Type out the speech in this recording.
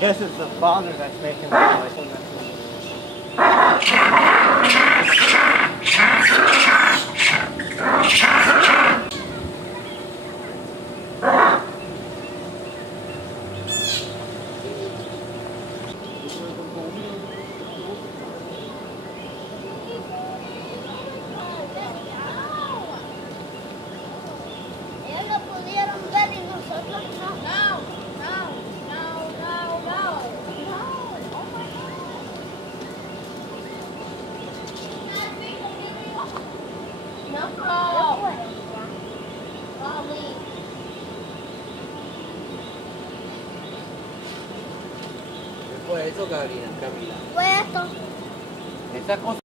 guess it's the father that's making the noise. Ellos lo pudieron ver y nosotros no. No. ¿Qué fue eso, Camila? Fue esto. Esa cosa